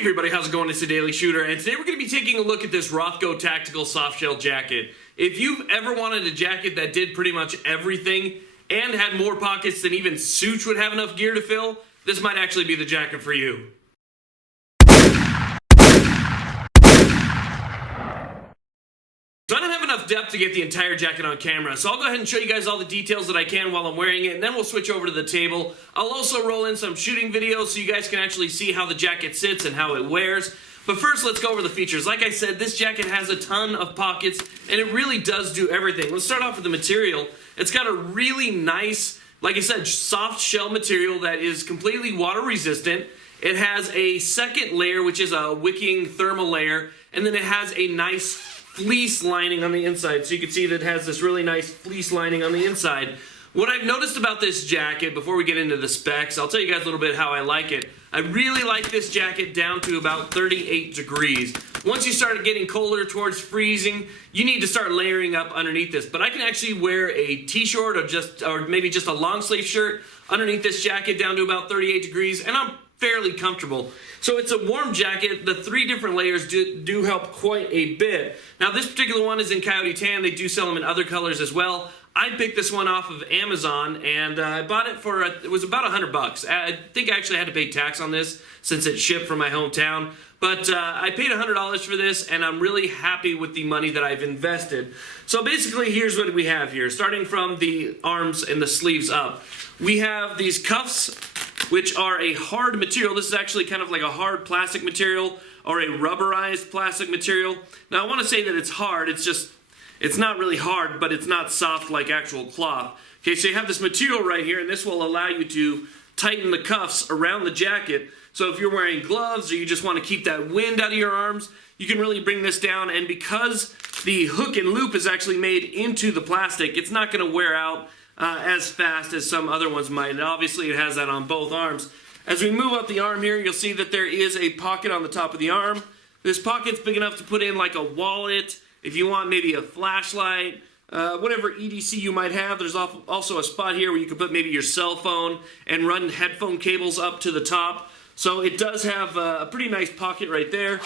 everybody, how's it going? It's the Daily Shooter, and today we're going to be taking a look at this Rothco Tactical Softshell Jacket. If you've ever wanted a jacket that did pretty much everything and had more pockets than even suits would have enough gear to fill, this might actually be the jacket for you. So I don't have enough depth to get the entire jacket on camera, so I'll go ahead and show you guys all the details that I can while I'm wearing it, and then we'll switch over to the table. I'll also roll in some shooting videos so you guys can actually see how the jacket sits and how it wears. But first, let's go over the features. Like I said, this jacket has a ton of pockets, and it really does do everything. Let's start off with the material. It's got a really nice, like I said, soft shell material that is completely water resistant. It has a second layer, which is a wicking thermal layer, and then it has a nice fleece lining on the inside. So you can see that it has this really nice fleece lining on the inside. What I've noticed about this jacket, before we get into the specs, I'll tell you guys a little bit how I like it. I really like this jacket down to about 38 degrees. Once you start getting colder towards freezing, you need to start layering up underneath this. But I can actually wear a t-shirt or maybe just a long sleeve shirt underneath this jacket down to about 38 degrees, and I'm fairly comfortable. So it's a warm jacket. The three different layers do help quite a bit. Now this particular one is in Coyote Tan. They do sell them in other colors as well. I picked this one off of Amazon, and I bought it for, it was about $100. I think I actually had to pay tax on this since it shipped from my hometown. But I paid $100 for this, and I'm really happy with the money that I've invested. So basically, here's what we have here. Starting from the arms and the sleeves up. We have these cuffs, which are a hard material. This is actually kind of like a hard plastic material or a rubberized plastic material. Now I want to say that it's hard, it's not really hard, but it's not soft like actual cloth. Okay, so you have this material right here, and this will allow you to tighten the cuffs around the jacket. So if you're wearing gloves or you just want to keep that wind out of your arms, you can really bring this down, and because the hook and loop is actually made into the plastic, it's not going to wear out as fast as some other ones might, and obviously it has that on both arms. As we move up the arm here, you'll see that there is a pocket on the top of the arm. This pocket's big enough to put in like a wallet, if you want maybe a flashlight, whatever EDC you might have. There's also a spot here where you can put maybe your cell phone and run headphone cables up to the top. So it does have a pretty nice pocket right there.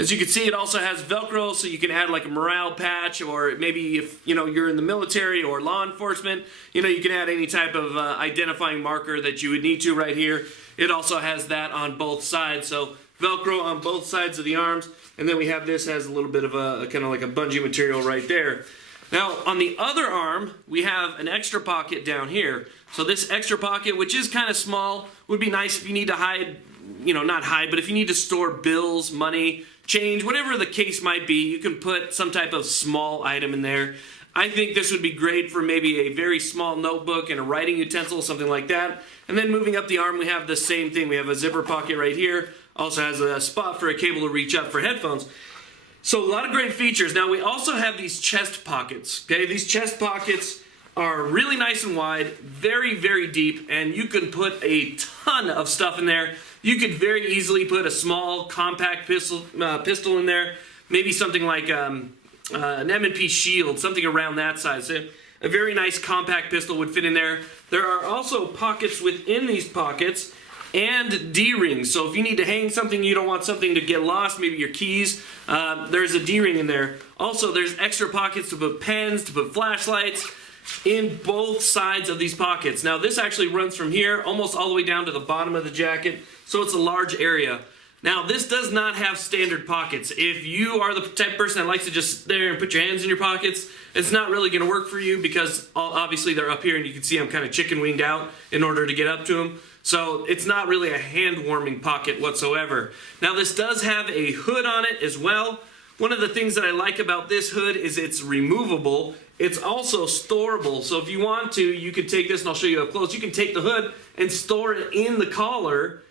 As you can see, it also has Velcro, so you can add like a morale patch, or maybe if you're in the military or law enforcement, you can add any type of identifying marker that you would need to right here. It also has that on both sides, so Velcro on both sides of the arms, and then we have this has a little bit of a kind of like a bungee material right there. Now on the other arm, we have an extra pocket down here. So this extra pocket, which is kind of small, would be nice if you need to hide, not hide, but if you need to store bills, money, change, whatever the case might be, you can put some type of small item in there. I think this would be great for maybe a very small notebook and a writing utensil, something like that. And then moving up the arm, we have the same thing. We have a zipper pocket right here. Also has a spot for a cable to reach up for headphones. So a lot of great features. Now we also have these chest pockets. Okay, these chest pockets are really nice and wide, very, very deep, and you can put a ton of stuff in there. You could very easily put a small compact pistol in there, maybe something like an M&P shield, something around that size. So a very nice compact pistol would fit in there. There are also pockets within these pockets and D-rings. So if you need to hang something, you don't want something to get lost, maybe your keys, there's a D-ring in there. Also, there's extra pockets to put pens, to put flashlights, in both sides of these pockets. Now this actually runs from here almost all the way down to the bottom of the jacket, so it's a large area. Now this does not have standard pockets. If you are the type of person that likes to just sit there and put your hands in your pockets, it's not really going to work for you because obviously they're up here and you can see I'm kind of chicken winged out in order to get up to them. So it's not really a hand warming pocket whatsoever. Now this does have a hood on it as well. One of the things that I like about this hood is it's removable. It's also storable, so if you want to, you can take this, and I'll show you up close, you can take the hood and store it in the collar,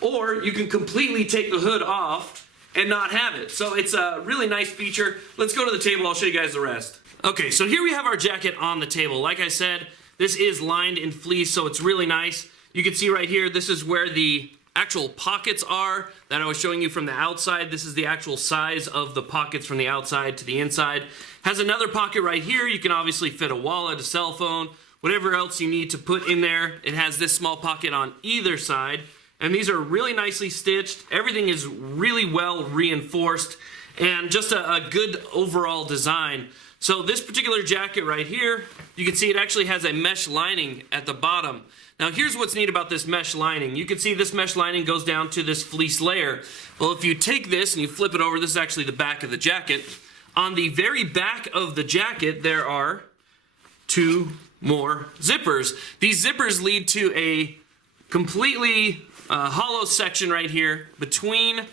or you can completely take the hood off and not have it. So it's a really nice feature. Let's go to the table, I'll show you guys the rest. Okay, so here we have our jacket on the table. Like I said, this is lined in fleece, so it's really nice. You can see right here, this is where the actual pockets are that I was showing you from the outside. This is the actual size of the pockets from the outside to the inside. Has another pocket right here. You can obviously fit a wallet, a cell phone, whatever else you need to put in there. It has this small pocket on either side. and these are really nicely stitched. Everything is really well reinforced, and just a good overall design. So this particular jacket right here, you can see it actually has a mesh lining at the bottom. Now here's what's neat about this mesh lining. You can see this mesh lining goes down to this fleece layer. Well, if you take this and you flip it over, this is actually the back of the jacket. On the very back of the jacket, there are 2 more zippers. These zippers lead to a completely hollow section right here between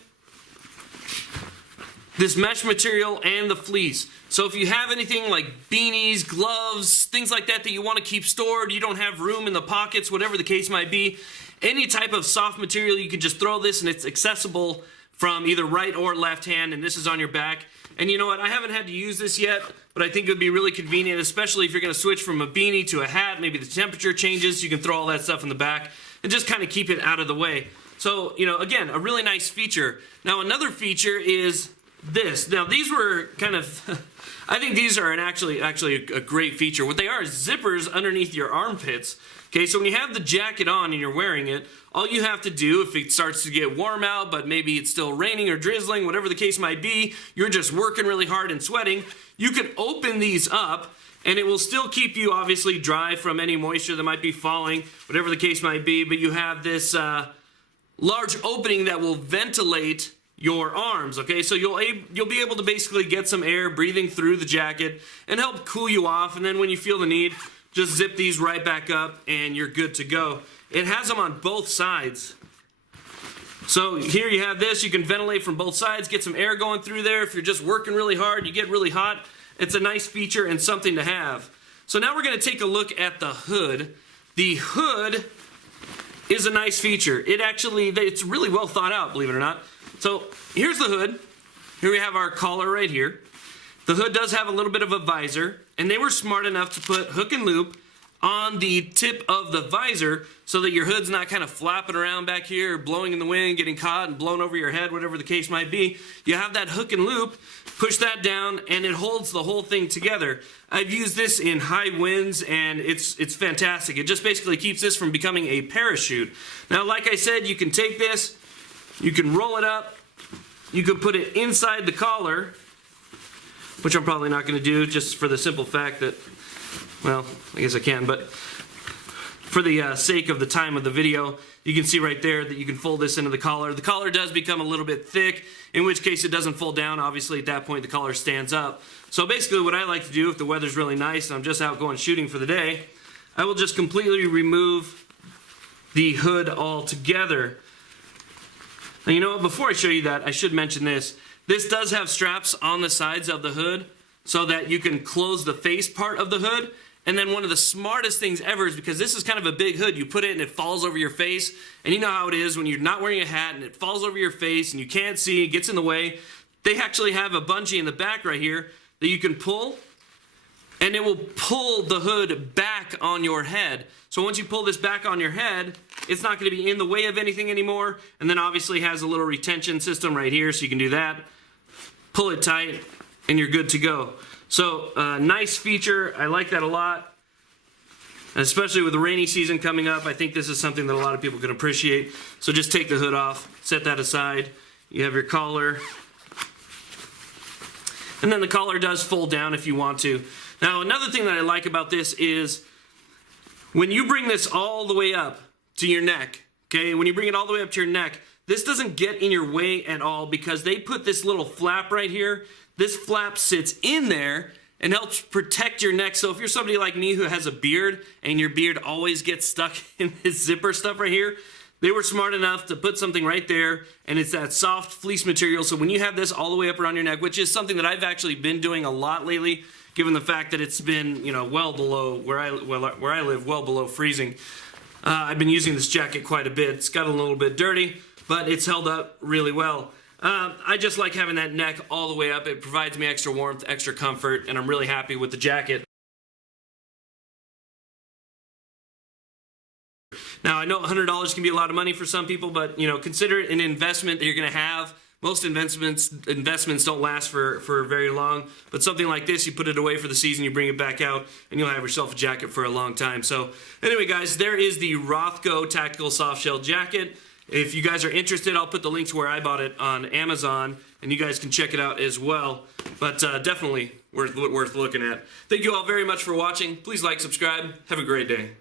this mesh material and the fleece. So if you have anything like beanies, gloves, things like that that you want to keep stored, you don't have room in the pockets, whatever the case might be, any type of soft material, you can just throw this and it's accessible from either right or left hand, and this is on your back. And you know what, I haven't had to use this yet, but I think it would be really convenient, especially if you're going to switch from a beanie to a hat. Maybe the temperature changes, you can throw all that stuff in the back and just kind of keep it out of the way. So, you know, again, a really nice feature. Now another feature is this. Now these were kind of I think these are actually a great feature. What they are is zippers underneath your armpits. Okay, so when you have the jacket on and you're wearing it, all you have to do, if it starts to get warm out, but maybe it's still raining or drizzling, whatever the case might be, you're just working really hard and sweating, you can open these up and it will still keep you obviously dry from any moisture that might be falling, whatever the case might be, but you have this large opening that will ventilate your arms. Okay, so you'll be able to basically get some air breathing through the jacket and help cool you off, and then when you feel the need, just zip these right back up and you're good to go. It has them on both sides. So here you have this, you can ventilate from both sides, get some air going through there. If you're just working really hard, you get really hot, it's a nice feature and something to have. So now we're going to take a look at the hood. The hood is a nice feature. It's really well thought out, believe it or not. So here's the hood. Here we have our collar right here. The hood does have a little bit of a visor, and they were smart enough to put hook and loop on the tip of the visor so that your hood's not kind of flapping around back here, blowing in the wind, getting caught and blown over your head, whatever the case might be. You have that hook and loop, push that down, and it holds the whole thing together. I've used this in high winds, and it's fantastic. It just basically keeps this from becoming a parachute. Now, like I said, you can take this, you can roll it up, you can put it inside the collar, which I'm probably not going to do just for the simple fact that, well, I guess I can, but for the sake of the time of the video, you can see right there that you can fold this into the collar. The collar does become a little bit thick, in which case it doesn't fold down. Obviously, at that point, the collar stands up. So basically what I like to do, if the weather's really nice and I'm just out going shooting for the day, I will just completely remove the hood altogether. Now, you know what, before I show you that, I should mention this. This does have straps on the sides of the hood so that you can close the face part of the hood. And then one of the smartest things ever is, because this is kind of a big hood, you put it and it falls over your face. And you know how it is when you're not wearing a hat and it falls over your face and you can't see, it gets in the way. They actually have a bungee in the back right here that you can pull, and it will pull the hood back on your head. So once you pull this back on your head, it's not going to be in the way of anything anymore. And then obviously has a little retention system right here, so you can do that. Pull it tight, and you're good to go. So nice feature. I like that a lot. And especially with the rainy season coming up, I think this is something that a lot of people can appreciate. So just take the hood off, set that aside. You have your collar. And then the collar does fold down if you want to. Now, another thing that I like about this is when you bring this all the way up to your neck, okay, when you bring it all the way up to your neck, this doesn't get in your way at all because they put this little flap right here. This flap sits in there and helps protect your neck. So if you're somebody like me who has a beard and your beard always gets stuck in this zipper stuff right here, they were smart enough to put something right there, and it's that soft fleece material. So when you have this all the way up around your neck, which is something that I've actually been doing a lot lately, given the fact that it's been, you know, well below where I live, well below freezing. I've been using this jacket quite a bit. It's got a little bit dirty, but it's held up really well. I just like having that neck all the way up. It provides me extra warmth, extra comfort, and I'm really happy with the jacket. Now, I know $100 can be a lot of money for some people, but, you know, consider it an investment that you're going to have. Most investments don't last for very long, but something like this, you put it away for the season, you bring it back out, and you'll have yourself a jacket for a long time. So anyway, guys, there is the Rothco Tactical Softshell Jacket. If you guys are interested, I'll put the links where I bought it on Amazon, and you guys can check it out as well. But definitely worth looking at. Thank you all very much for watching. Please like, subscribe. Have a great day.